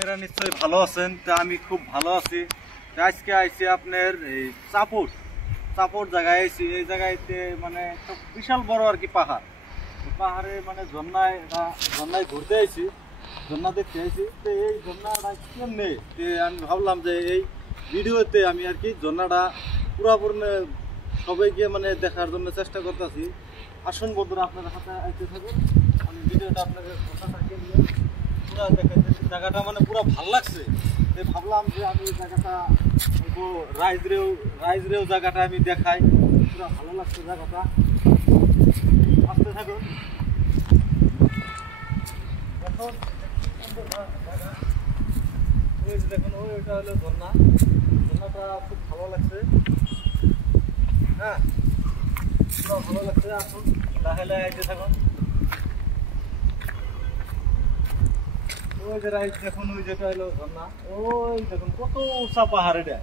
আপনারা নিশ্চয়ই ভালো আছেন। তো আমি খুব ভালো আছি। আজকে আইছি আপনার এই চাপড় জায়গায় আইছি। এই জায়গাতে মানে বিশাল বড় আর কি পাহাড়। পাহাড়ে মানে ঝর্ণায় ঘুরতে আইছি, ঝর্ণা দেখতে আইছি। তো এই ঝর্ণাটা কেমনে আমি ভাবলাম যে এই ভিডিওতে আমি আর কি ঝর্ণাটা পুরোপুরি সবাইকে মানে দেখার জন্য চেষ্টা করতেছি। আসুন বন্ধুরা, আপনাদের হাতে আইতে থাকুন। আমি ভিডিওটা আপনাদের পুরো দেখাইতেছি। জায়গাটা মানে পুরো ভালো লাগছে। ভাবলাম যে আমি জায়গাটা রাইজরেও জায়গাটা আমি দেখাই। পুরো ভালো লাগছে জায়গাটা। আসতে থাকুন। এখন দেখুন ওইটা হলো ঝর্ণাটা খুব ভালো লাগছে। হ্যাঁ, পুরো ভালো লাগছে। আসুন লাহে লাহে আইতে থাকুন। ওই যে রাইজ দেখুন, ওই যেটা হলো ঝর্ণা। ওই দেখুন কত উঁচা পাহাড় এটা।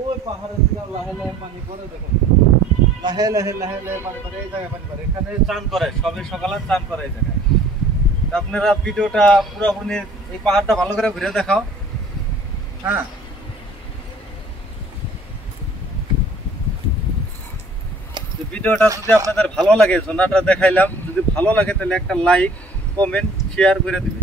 ওই পাহাড়ের দিকে লাহে লাহে পানি পড়ে। দেখুন লাহে লাহে পানি পড়ে। এই জায়গায় পানি পড়ে। এখানে চান করে, সবে সকালে চান করে এই জায়গায়। আপনারা ভিডিওটা পুরোপুরি এই পাহাড়টা ভালো করে ঘুরে দেখাও। হ্যাঁ, ভিডিওটা যদি আপনাদের ভালো লাগে, ঝর্ণাটা দেখাইলাম, যদি ভালো লাগে তাহলে একটা লাইক, কমেন্ট, শেয়ার করে দিবেন।